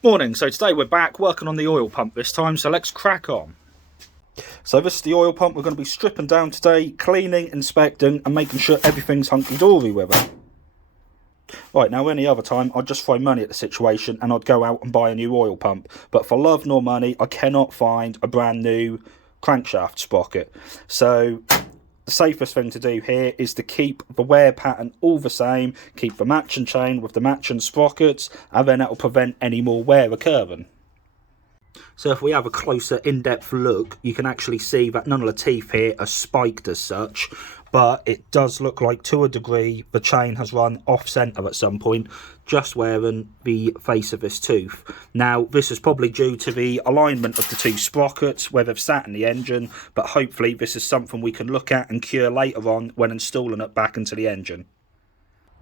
Morning, so today we're back working on the oil pump this time, so let's crack on. So this is the oil pump we're going to be stripping down today, cleaning, inspecting and making sure everything's hunky-dory with it. Right, now any other time I'd just throw money at the situation and I'd go out and buy a new oil pump, but for love nor money I cannot find a brand new crankshaft sprocket. So the safest thing to do here is to keep the wear pattern all the same, keep the matching chain with the matching sprockets, and then that will prevent any more wear occurring. So if we have a closer in-depth look, you can actually see that none of the teeth here are spiked as such, but it does look like to a degree the chain has run off-centre at some point, just wearing the face of this tooth. Now this is probably due to the alignment of the two sprockets where they've sat in the engine, but hopefully this is something we can look at and cure later on when installing it back into the engine.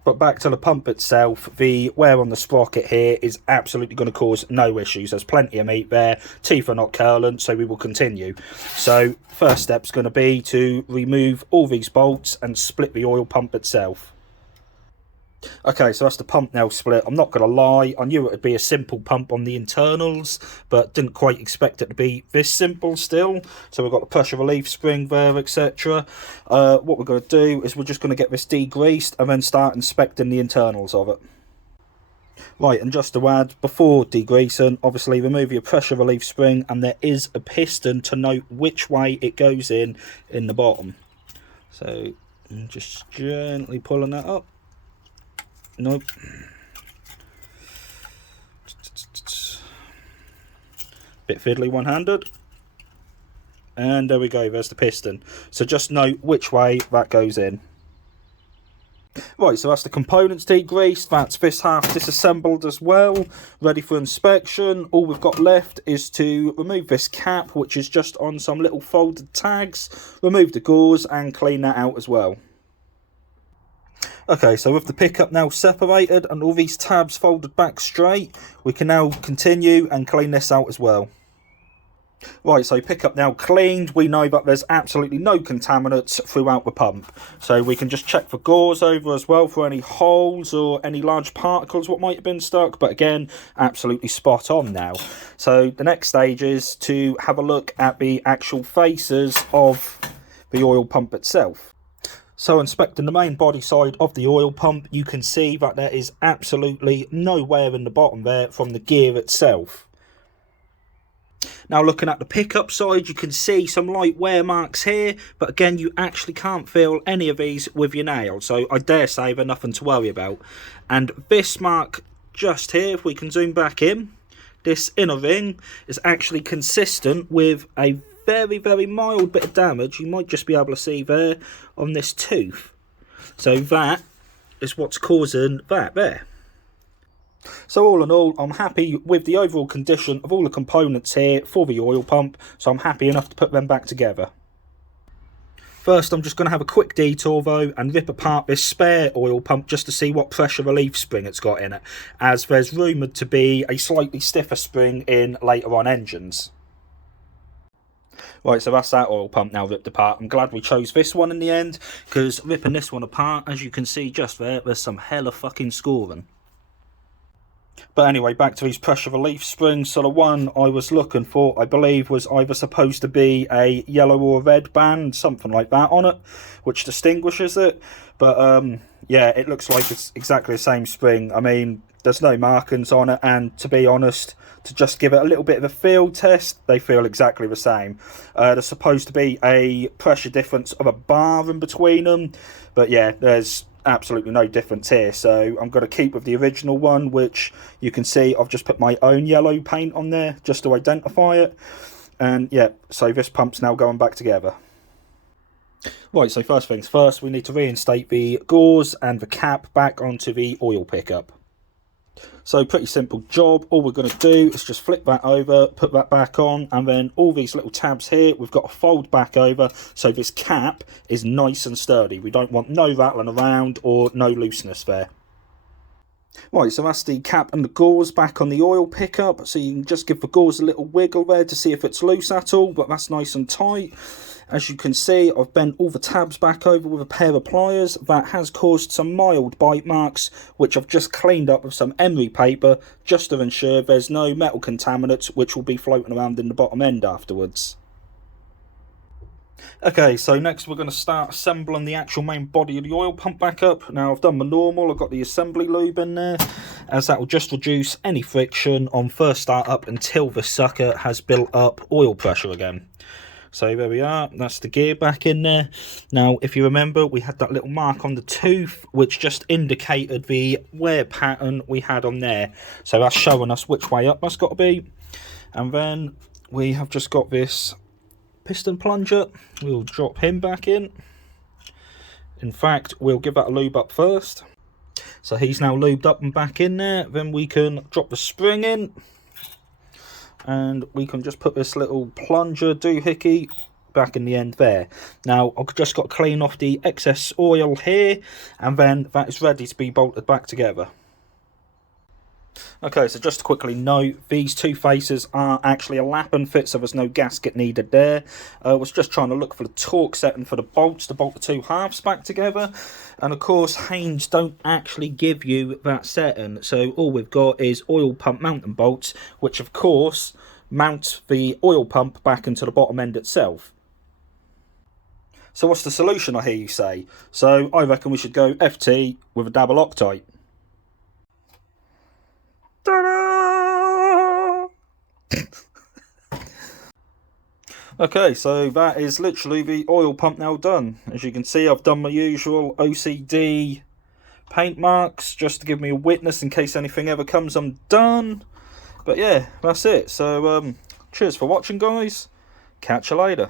But back to the pump itself, the wear on the sprocket here is absolutely going to cause no issues. There's plenty of meat there, teeth are not curling, so we will continue. So first step's going to be to remove all these bolts and split the oil pump itself. Okay, so that's the pump now split. I'm not going to lie, I knew it would be a simple pump on the internals, but didn't quite expect it to be this simple still. So we've got the pressure relief spring there, etc. What we're going to do is we're just going to get this degreased and then start inspecting the internals of it. Right, and just to add, before degreasing, obviously remove your pressure relief spring and there is a piston to note which way it goes in the bottom. So I'm just gently pulling that up. Nope. Bit fiddly one-handed. And there we go, there's the piston. So just note which way that goes in. Right, so that's the components degreased. That's this half disassembled as well, ready for inspection. All we've got left is to remove this cap, which is just on some little folded tags, remove the gauze and clean that out as well. Okay, so with the pickup now separated and all these tabs folded back straight, we can now continue and clean this out as well. Right, so pickup now cleaned, we know that there's absolutely no contaminants throughout the pump. So we can just check for gauze over as well for any holes or any large particles what might have been stuck, but again, absolutely spot on now. So the next stage is to have a look at the actual faces of the oil pump itself. So inspecting the main body side of the oil pump, you can see that there is absolutely no wear in the bottom there from the gear itself. Now looking at the pickup side, you can see some light wear marks here, but again you actually can't feel any of these with your nail, so I dare say they're nothing to worry about. And this mark just here, if we can zoom back in, this inner ring is actually consistent with a very mild bit of damage you might just be able to see there on this tooth. So that is what's causing that there. So all in all, I'm happy with the overall condition of all the components here for the oil pump, so I'm happy enough to put them back together. First, I'm just going to have a quick detour though and rip apart this spare oil pump just to see what pressure relief spring it's got in it, as there's rumoured to be a slightly stiffer spring in later on engines. Right, so that's that oil pump now ripped apart. I'm glad we chose this one in the end, because ripping this one apart, as you can see just there, there's some hella fucking scoring. But anyway, back to these pressure relief springs. So the one I was looking for, I believe, was either supposed to be a yellow or red band, something like that on it, which distinguishes it. But yeah, it looks like it's exactly the same spring. I mean, there's no markings on it, and to be honest, to just give it a little bit of a field test, they feel exactly the same. There's supposed to be a pressure difference of a bar in between them, but yeah, there's absolutely no difference here. So I'm going to keep with the original one, which you can see I've just put my own yellow paint on there just to identify it. And yeah, so this pump's now going back together. Right, so first things first, we need to reinstate the gauze and the cap back onto the oil pickup. So pretty simple job. All we're going to do is just flip that over, put that back on, and then all these little tabs here we've got to fold back over so this cap is nice and sturdy. We don't want no rattling around or no looseness there. Right, so that's the cap and the gauze back on the oil pickup. So you can just give the gauze a little wiggle there to see if it's loose at all, but that's nice and tight. As you can see, I've bent all the tabs back over with a pair of pliers. That has caused some mild bite marks, which I've just cleaned up with some emery paper, just to ensure there's no metal contaminants which will be floating around in the bottom end afterwards. Okay, so next we're going to start assembling the actual main body of the oil pump back up. Now I've done the normal, I've got the assembly lube in there, as that will just reduce any friction on first start up until the sucker has built up oil pressure again. So there we are, that's the gear back in there. Now if you remember, we had that little mark on the tooth which just indicated the wear pattern we had on there. So that's showing us which way up that's got to be. And then we have just got this piston plunger. We'll drop him back in. In fact, we'll give that a lube up first. So he's now lubed up and back in there. Then we can drop the spring in, and we can just put this little plunger doohickey back in the end there. Now I've just got to clean off the excess oil here, and then that is ready to be bolted back together. Okay, so just to quickly note, these two faces are actually a lap and fit, so there's no gasket needed there. I was just trying to look for the torque setting for the bolts to bolt the two halves back together. And of course, Haynes don't actually give you that setting. So all we've got is oil pump mounting bolts, which of course mount the oil pump back into the bottom end itself. So what's the solution, I hear you say? So I reckon we should go FT with a double Loctite. Okay, so that is literally the oil pump now done. As you can see, I've done my usual OCD paint marks just to give me a witness in case anything ever comes undone. But yeah, that's it. So cheers for watching, guys. Catch you later.